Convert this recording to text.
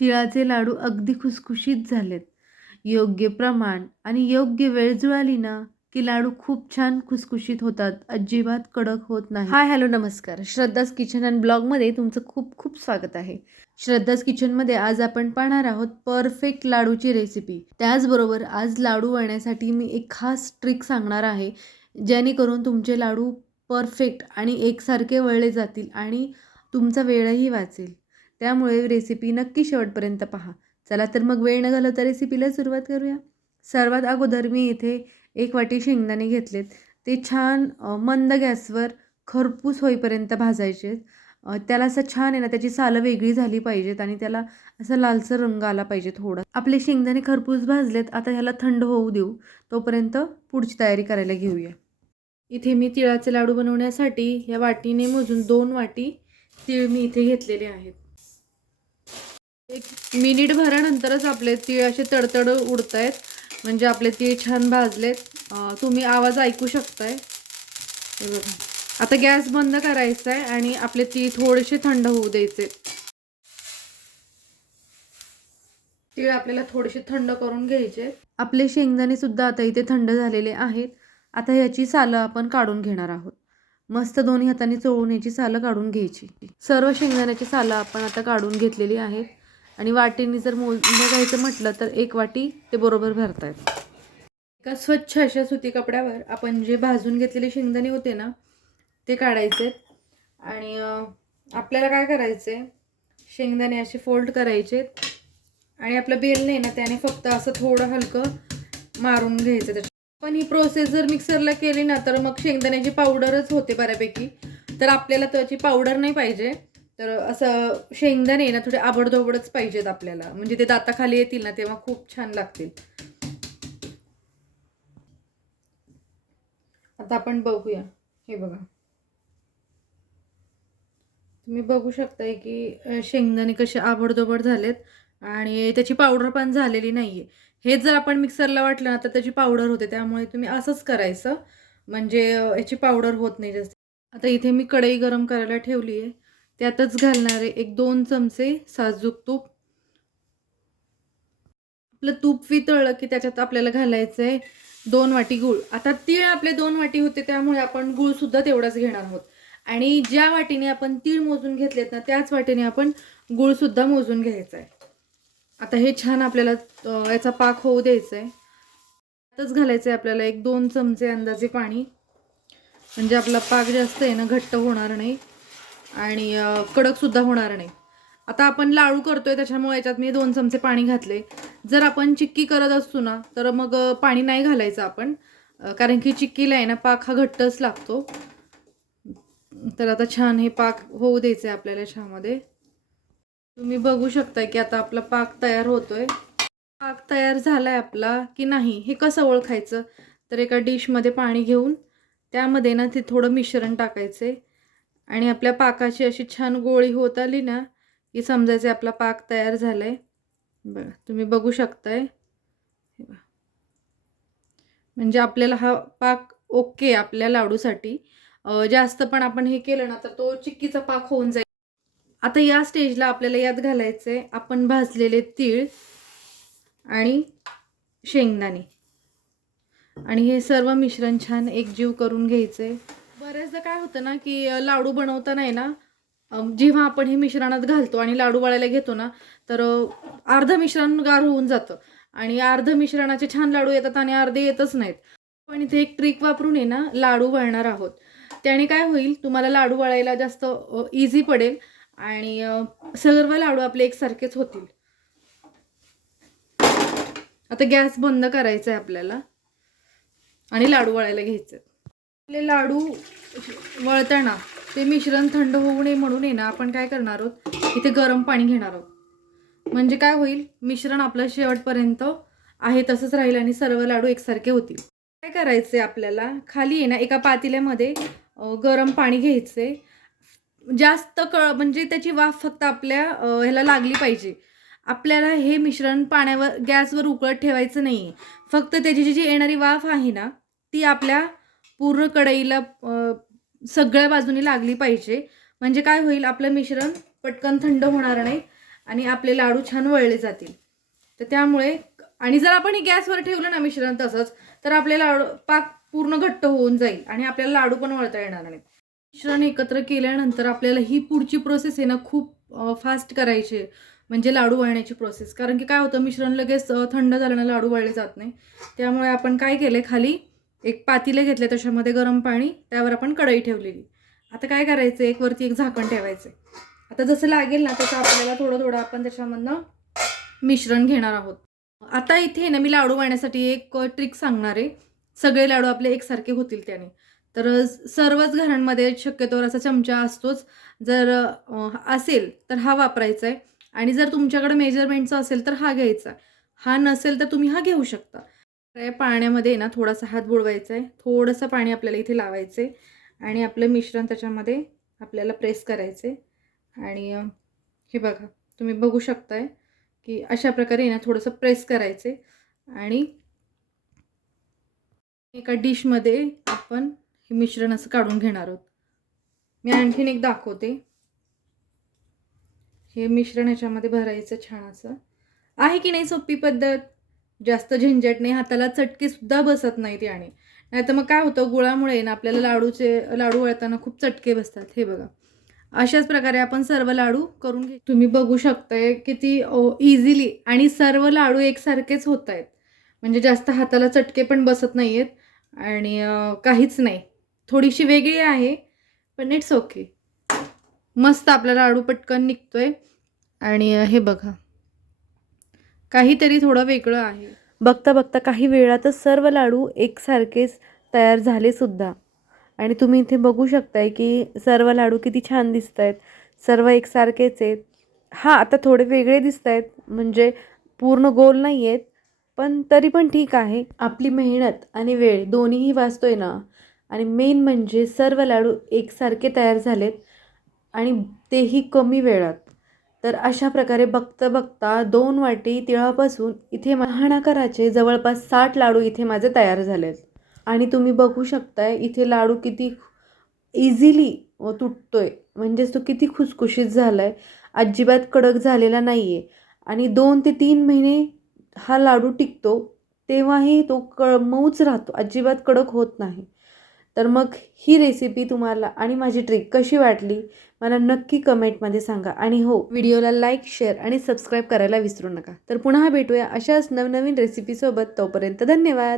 तिळाचे लाडू अगदी खुसखुशीत झालेत. योग्य प्रमाण आणि योग्य वेळ जुळाली ना की लाडू खूप छान खुसखुशीत होतात अजिबात कडक होत नाही हाय हॅलो नमस्कार. श्रद्धास किचन अँड ब्लॉगमध्ये तुमचं खूप खूप स्वागत आहे. श्रद्धास किचनमध्ये आज आपण पाहणार आहोत परफेक्ट लाडूची रेसिपी. त्याचबरोबर आज लाडू वळण्यासाठी मी एक खास ट्रिक सांगणार आहे जेणेकरून तुमचे लाडू परफेक्ट आणि एकसारखे वळले जातील आणि तुमचा वेळही वाचेल. त्यामुळे रेसिपी नक्की शेवटपर्यंत पहा. चला तर मग वेळ न घालवता रेसिपीला सुरुवात करूया. सर्वात अगोदर मी इथे एक वाटी शेंगदाणे घेतलेत. ते छान मंद गॅसवर खरपूस होईपर्यंत भाजायचे त्याला असं छान आहे ना त्याची सालं वेगळी झाली पाहिजेत आणि त्याला असा लालसर रंग आला पाहिजे थोडा. आपले शेंगदाणे खरपूस भाजलेत आता ह्याला थंड होऊ देऊ. तोपर्यंत पुढची तयारी करायला घेऊया. इथे मी तिळाचे लाडू बनवण्यासाठी या वाटीने मोजून दोन वाटी तीळ मी इथे घेतलेले आहेत. एक मिनिट भरानंतरच आपले तीळ असे तडतड उडत आहेत म्हणजे आपले तीळ छान भाजलेत. तुम्ही आवाज ऐकू शकताय. बघा. आता गॅस बंद करायचा आहे आणि आपले तीळ थोडेसे थंड होऊ द्यायचे. तीळ आपल्याला थोडेसे थंड करून घ्यायचे. आपले शेंगदाणे सुद्धा आता इथे थंड झालेले आहेत. आता ह्याची सालं आपण काढून घेणार आहोत. मस्त दोन्ही हाताने चोळून याची सालं काढून घ्यायची. सर्व शेंगदाण्याची सालं आपण आता काढून घेतलेली आहेत. आणि वाटीने जर मोज बघायचं म्हटलं तर एक वाटी ते बरोबर भरतायत. एका स्वच्छ अशा सुती कपड्यावर आपण जे भाजून घेतलेले शेंगदाणे होते ना ते काढायचे. आणि आपल्याला काय करायचे? शेंगदाणे असे फोल्ड करायचे. आणि आपलं बेल नाही ना त्याने फक्त असं थोडं हलकं मारून घ्यायचं. त्याच्या पण ही प्रोसेस जर मिक्सरला केली ना तर मग शेंगदाण्याची पावडरच होते बऱ्यापैकी. तर आपल्याला त्याची पावडर नाही पाहिजे. तर असं शेंगदाणे ना थोडे आबडधोबडच पाहिजेत आपल्याला. म्हणजे ते दाताखाली येतील ना तेव्हा खूप छान लागतील. आता आपण बघूया. हे बघा. तुम्ही बघू शकताय की शेंगदाणे कसे आबडधोबड झालेत आणि त्याची पावडर पण झालेली नाहीये. हे जर आपण मिक्सरला वाटलं ना तर त्याची पावडर होते. त्यामुळे तुम्ही असंच करायचं. म्हणजे याची पावडर होत नाही जास्त. आता इथे मी कढई गरम करायला ठेवली आहे त्यातच घालणारे एक दोन चमचे साजूक तूप. आपलं तूप वितळलं की त्याच्यात आपल्याला घालायचं आहे दोन वाटी गूळ. आता तीळ आपले दोन वाटी होते त्यामुळे आपण गूळसुद्धा तेवढाच घेणार आहोत. आणि ज्या वाटीने आपण तीळ मोजून घेतलेत ना त्याच वाटीने आपण गूळ सुद्धा मोजून घ्यायचा आहे आता हे छान आपल्याला याचा पाक होऊ द्यायचा आहे त्यातच घालायचं आहे आपल्याला एक दोन चमचे अंदाजे पाणी. म्हणजे आपला पाक जास्त आहे ना घट्ट होणार नाही. आणि कडकसुद्धा होणार नाही. आता आपण लाडू करतोय त्याच्यामुळे याच्यात मी दोन चमचे पाणी घातले. जर आपण चिक्की करत असतो ना तर मग पाणी नाही घालायचं आपण. कारण की चिक्कीला आहे ना पाक हा घट्टच लागतो. तर आता छान हे पाक होऊ द्यायचं आहे आपल्याला ह्याच्यामध्ये तुम्ही बघू शकता की आता आपला पाक तयार होतोय. पाक तयार झाला आहे आपला की नाही हे कसं ओळखायचं? तर एका डिशमध्ये पाणी घेऊन त्यामध्ये ना ते थोडं मिश्रण टाकायचे आणि आपल्या पाकाची अशी छान गोळी होत आली ना की समजायचे आपला पाक तयार झालाय. बघा तुम्ही बघू शकताय. म्हणजे आपल्याला हा पाक ओके आपल्या लाडूसाठी. जास्त पण आपण हे केलं ना तर तो चिक्कीचा पाक होऊन जाईल. आता या स्टेजला आपल्याला यात घालायचंय आपण भाजलेले तीळ आणि शेंगदाणे. आणि हे सर्व मिश्रण छान एकजीव करून घ्यायचंय. बऱ्याचदा काय होतं ना की लाडू बनवताना आहे ना जेव्हा आपण हे मिश्रणात घालतो आणि लाडू वळायला घेतो ना तर अर्ध मिश्रण गार होऊन जातं. आणि अर्ध मिश्रणाचे छान लाडू येतात आणि अर्धे येतच नाहीत. पण इथे एक ट्रिक वापरून आहे ना लाडू वळणार आहोत. त्याने काय होईल तुम्हाला लाडू वळायला जास्त इझी पडेल आणि सर्व लाडू आपले एकसारखेच होतील. आता गॅस बंद करायचा आहे आपल्याला आणि लाडू वळायला घ्यायचे आपले लाडू वळताना ते मिश्रण थंड होऊ नये म्हणून आहे ना आपण काय करणार आहोत? इथे गरम पाणी घेणार आहोत. म्हणजे काय होईल? मिश्रण आपलं शेवटपर्यंत आहे तसंच राहील आणि सर्व लाडू एकसारखे होतील. काय करायचे आपल्याला? खाली आहे ना एका पातेल्यामध्ये गरम पाणी घ्यायचे जास्त कळ म्हणजे त्याची वाफ फक्त आपल्या ह्याला लागली पाहिजे. आपल्याला हे मिश्रण पाण्यावर गॅसवर उकळत ठेवायचं नाही आहे फक्त त्याची जी जी येणारी वाफ आहे ना ती आपल्या पूर्ण कढईला सगळ्या बाजूनी लागली पाहिजे. म्हणजे काय होईल आपलं मिश्रण पटकन थंड होणार नाही आणि आपले लाडू छान वळले जातील. तर त्यामुळे आणि जर आपण हे गॅसवर ठेवलं ना मिश्रण तसंच तर आपले लाडू पाक पूर्ण घट्ट होऊन जाईल आणि आपल्याला लाडू पण वळता येणार नाही. मिश्रण एकत्र केल्यानंतर आपल्याला ही पुढची प्रोसेस आहे ना खूप फास्ट करायची आहे. म्हणजे लाडू वळण्याची प्रोसेस कारण की काय होतं मिश्रण लगेच थंड झाल्यानं लाडू वळले जात नाही. त्यामुळे आपण काय केलं खाली एक पातीले घेतले त्याच्यामध्ये गरम पाणी त्यावर आपण कढई ठेवलेली. आता काय करायचं? एक वरती एक झाकण ठेवायचं. आता जसं लागेल ना तसं आपल्याला थोडं थोडं आपण त्याच्यामधनं मिश्रण घेणार आहोत. आता इथे ना मी लाडू वाळण्यासाठी एक ट्रिक सांगणार आहे. सगळे लाडू आपले एकसारखे होतील त्याने. तर सर्वच घरांमध्ये शक्यतोवर असा चमचा असतोच. जर असेल तर हा वापरायचा आहे आणि जर तुमच्याकडे मेजरमेंटचा असेल तर हा घ्यायचा. हा नसेल तर तुम्ही हा घेऊ शकता. तर या पाण्यामध्ये ना थोडासा हात बुडवायचा आहे थोडंसं पाणी आपल्याला इथे लावायचं आहे आणि आपलं मिश्रण त्याच्यामध्ये आपल्याला प्रेस करायचे आणि हे बघा तुम्ही बघू शकताय की अशा प्रकारे ना थोडंसं प्रेस करायचे आणि एका डिशमध्ये आपण हे मिश्रण असं काढून घेणार आहोत. मी आणखीन एक दाखवते. हे मिश्रण ह्याच्यामध्ये भरायचं छान असं. आहे की नाही सोपी पद्धत? जास्त झंझट नाही हाताला चटके सुद्धा बसत नाहीत याने नाही तर मग काय होतं गुळामुळे ना आपल्याला लाडूचे लाडू वळताना खूप चटके बसतात हे बघा. अशाच प्रकारे आपण सर्व लाडू करून घे. तुम्ही बघू शकताय किती इझिली आणि सर्व लाडू एकसारखेच होत आहेत म्हणजे जास्त हाताला चटके पण बसत नाही आहेत आणि काहीच नाही. थोडीशी वेगळी आहे पण इट्स ओके मस्त आपला लाडू पटकन निघतोय. आणि हे बघा. काहीतरी थोडं वेगळं आहे. बघता बघता काही वेळातच सर्व लाडू एकसारखेच तयार झाले सुद्धा. आणि तुम्ही इथे बघू शकताय की सर्व लाडू किती छान दिसत आहेत सर्व एकसारखेच आहेत. हां आता थोडे वेगळे दिसत आहेत म्हणजे पूर्ण गोल नाही आहेत पण तरी पण ठीक आहे. आपली मेहनत आणि वेळ दोन्हीही वाचतोय ना? आणि मेन म्हणजे सर्व लाडू एकसारखे तयार झालेत आणि तेही कमी वेळात. तर अशा प्रकारे बघता बघता दोन वाटी तिळापासून इथे महानाकाराचे जवळपास साठ लाडू इथे माझे तयार झालेत. आणि तुम्ही बघू शकताय इथे लाडू किती इझिली तुटतोय. म्हणजेच तो किती खुसखुशीत झाला आहे अजिबात कडक झालेला नाही आहे आणि दोन ते तीन महिने हा लाडू टिकतो तेव्हाही तो क मऊच राहतो. अजिबात कडक होत नाही. तर मग ही रेसिपी तुम्हाला आणि माझी ट्रिक कशी वाटली मला नक्की कमेंटमध्ये सांगा. आणि हो व्हिडिओला लाईक शेअर आणि सबस्क्राईब करायला विसरू नका. तर पुन्हा भेटूया अशाच नवनवीन रेसिपीसोबत तोपर्यंत धन्यवाद!